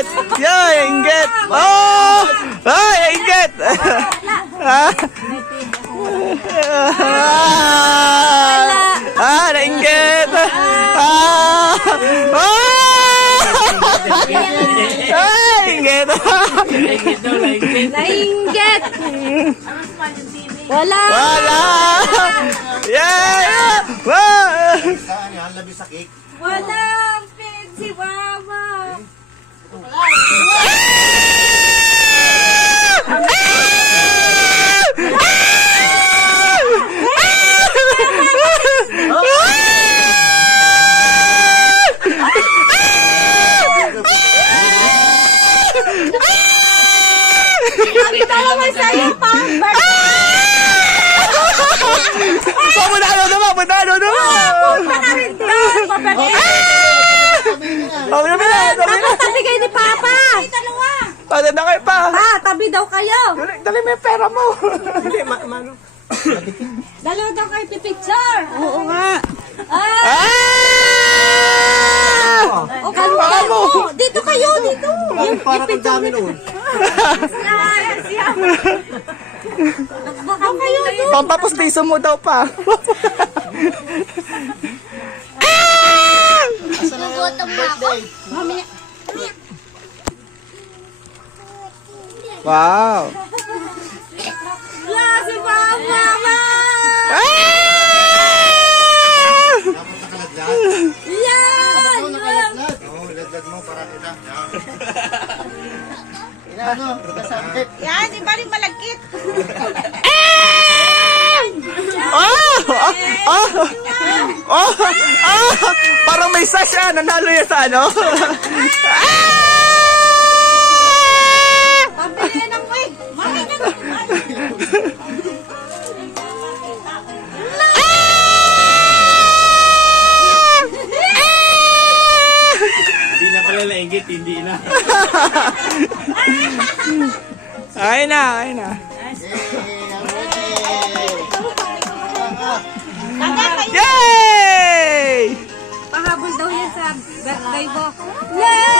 inggit! Yay, inggit! Oh! Ay, inggit! Nainggit! Ay, inggit! Nainggit! Wala! Wala! Yeah! Wow! Saan yan? Labi sa cake? Walang pin si Mama! Sabi ka naman sa'yo, Pamper! Pamunalo naman! Pamunalo naman! Punta na rin doon! Tabi na! Tapos tabi kayo ni Papa! Dalawa! Tabi na kayo pa! Tabi daw kayo! Dali mo yung pera mo! Hindi, mano? Dalawa daw kayo pipicture! Oo nga! O, kalukan mo! Dito kayo! Dito! Para kang dami noon. Baka kayo doon! Pampapos piso mo daw pa! Nagutom na ako! Mamaya! Wow! Wala si Mama! Tapos nakalaglag. Yan! Nakalaglag. Oo, laglag mo para kita. Inaano? Kasabit. Yan! Di ba rin malagkit? Parang may sash nanalo yan sa ano? Pabili ng wig! Mami na! Hindi na pala nainggit, hindi na. Ay na. Yay! Pahabol daw yan sa birthday mo. Yay!